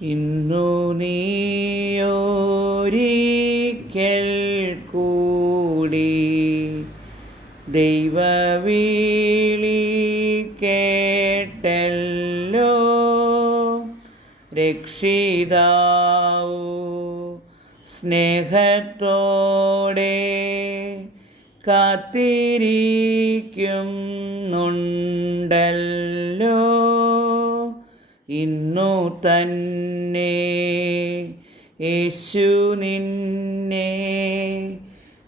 ഇന്നു നീയോരിക്കൽ കൂടി ദൈവവീളി കേട്ടല്ലോ രക്ഷിതാവു സ്നേഹത്തോടെ കാത്തിരിക്കുന്നുണ്ടല്ലോ. ഇന്നു തന്നെ യേശു നിന്നെ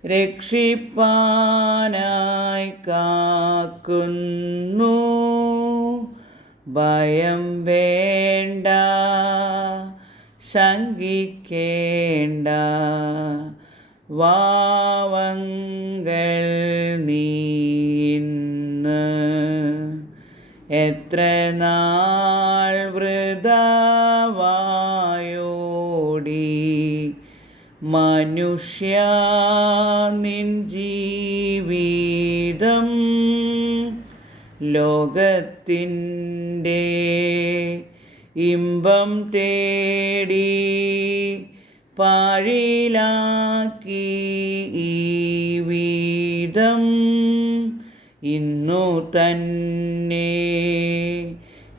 രക്ഷിപ്പാനായി കാക്കുന്നു. ഭയം വേണ്ട ശങ്കിക്കേണ്ട വാവങ്ങൾ നീന്ന് എത്ര നാൾ വൃതവായോടി? മനുഷ്യ നിൻ ജീവിതം ലോകത്തിന്റെ ഇമ്പം തേടി പാഴിലാക്കി ഈ വീതം ഇന്നു തന്നെ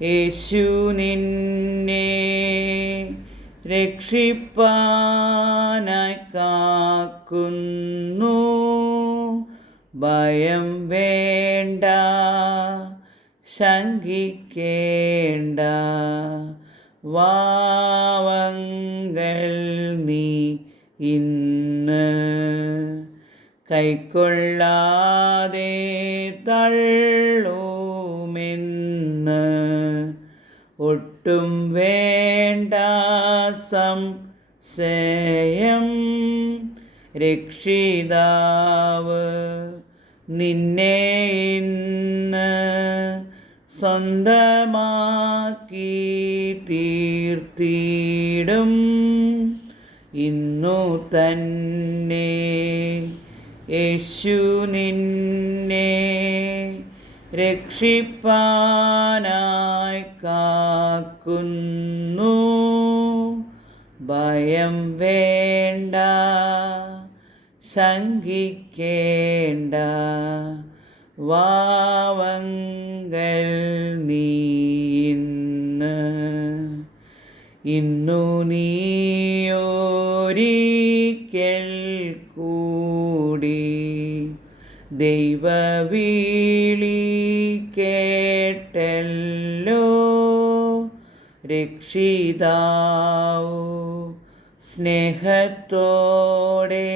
യേശു നിന്നെ രക്ഷിപ്പാനായി കാക്കുന്നു. ഭയം വേണ്ട ശങ്കിക്കേണ്ട വാവങ്ങൾ നീ ഇന്ന് കൈക്കൊള്ളാതെ തള്ളുമെന്ന് ഒട്ടും വേണ്ട സംശയം. രക്ഷിതാവ് നിന്നെ ഇന്ന് സ്വന്തമാക്കി തീർത്തിടും. ഇന്നു തന്നെ യേശു നിന്നെ രക്ഷിപ്പാനായി കാക്കുന്നു. ഭയം വേണ്ട സംഘിക്കേണ്ട വാവങ്ങൾ ഇന്നു നീയോരിക്കൽ കൂടി. ദൈവവീളി കേട്ടല്ലോ രക്ഷിതാവു സ്നേഹത്തോടെ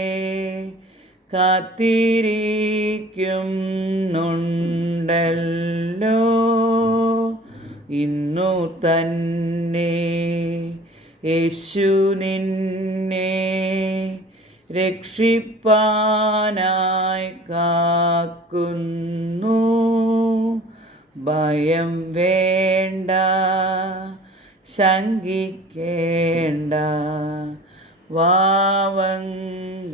കാത്തിരിക്കുന്നുണ്ടല്ലോ. ഇന്നു തന്നെ യേശു നിന്നെ രക്ഷിപ്പാനായി കാക്കുന്നു. ഭയം വേണ്ട ശങ്കിക്കേണ്ട വാവങ്ങൾ